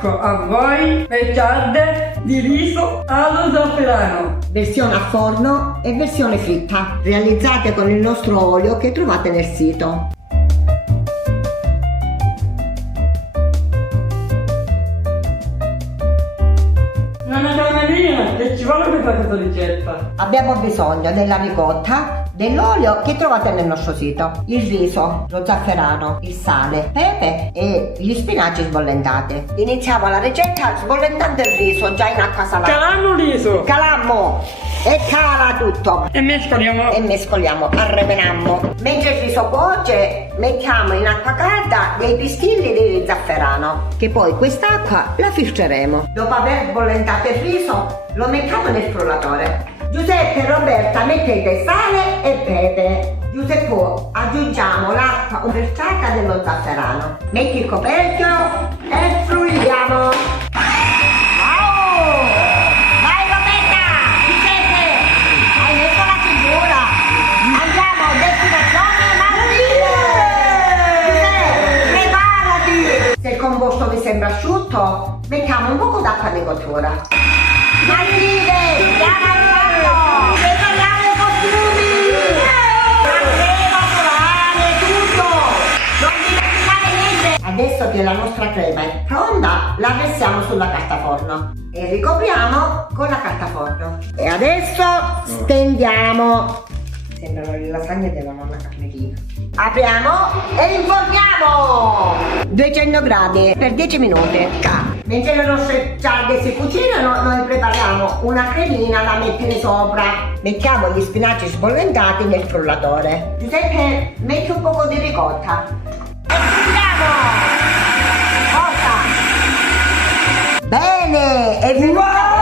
Ecco a voi le cialde di riso allo zafferano. Versione a forno e versione fritta, realizzate con il nostro olio che trovate nel sito. Nonna Carmelina, che ci vuole per fare questa ricetta? Abbiamo bisogno della ricotta, dell'olio che trovate nel nostro sito, il riso, lo zafferano, il sale, pepe e gli spinaci sbollentati. Iniziamo la ricetta sbollentando il riso già in acqua salata. Calammo riso! Calammo e cala tutto. E mescoliamo. Arrepenammo. Mentre il riso cuoce, mettiamo in acqua calda dei pistilli di zafferano, che poi quest'acqua la filtreremo. Dopo aver bollentato il riso, lo mettiamo nel frullatore. Giuseppe e Roberta mettete sale e pepe. Giuseppe, aggiungiamo l'acqua versata dello zafferano. Metti il coperchio e frulliamo. Se il composto vi sembra asciutto, mettiamo un poco d'acqua di cottura. Matilde, andiamo al fatto! Prepariamo i costumi! La crema solare, tutto! Non dimenticate niente! Adesso che la nostra crema è pronta, la versiamo sulla carta forno e ricopriamo con la carta forno. E adesso stendiamo. Sembrano le lasagne della nonna Carmelina. Apriamo e inforniamo 200 gradi per 10 minuti. Mentre le nostre cialde si cucinano, noi prepariamo una cremina da mettere sopra. Mettiamo gli spinaci sbollentati nel frullatore. Giuseppe, metti un poco di ricotta e chiudiamo. Forza! Bene! E wow!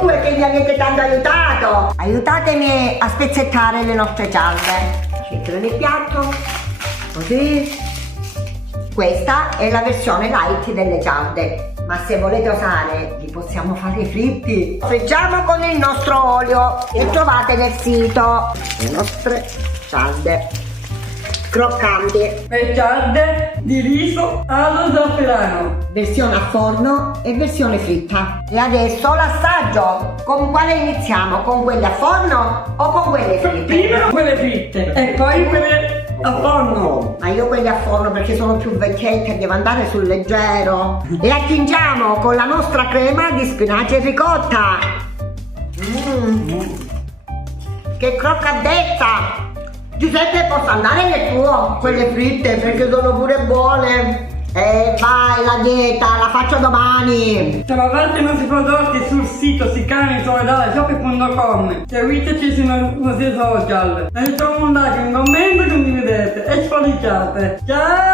Che mi avete tanto aiutato. Aiutatemi a spezzettare le nostre cialde. Mettilo nel piatto così. Questa è la versione light delle cialde, ma se volete osare li possiamo fare fritti. Friggiamo con il nostro olio che trovate nel sito. Le nostre cialde croccanti. Le cialde di riso allo zafferano. Versione a forno e versione fritta. E adesso l'assaggio. Con quale iniziamo? Con quelle a forno o con quelle fritte? Prima quelle fritte e poi quelle a forno. Ma io quelle a forno perché sono più vecchiette e devo andare sul leggero. E attingiamo con la nostra crema di spinaci e ricotta. Che croccantezza! Giuseppe, posso andare nel tuo? Quelle fritte perché sono pure buone. Vai, la dieta, la faccio domani. Trovate i nostri prodotti sul sito sicanisolidaleshop.com. Seguiteci sui nostri social. Lasciate un like, un commento e condividete. E spolliciate. Ciao!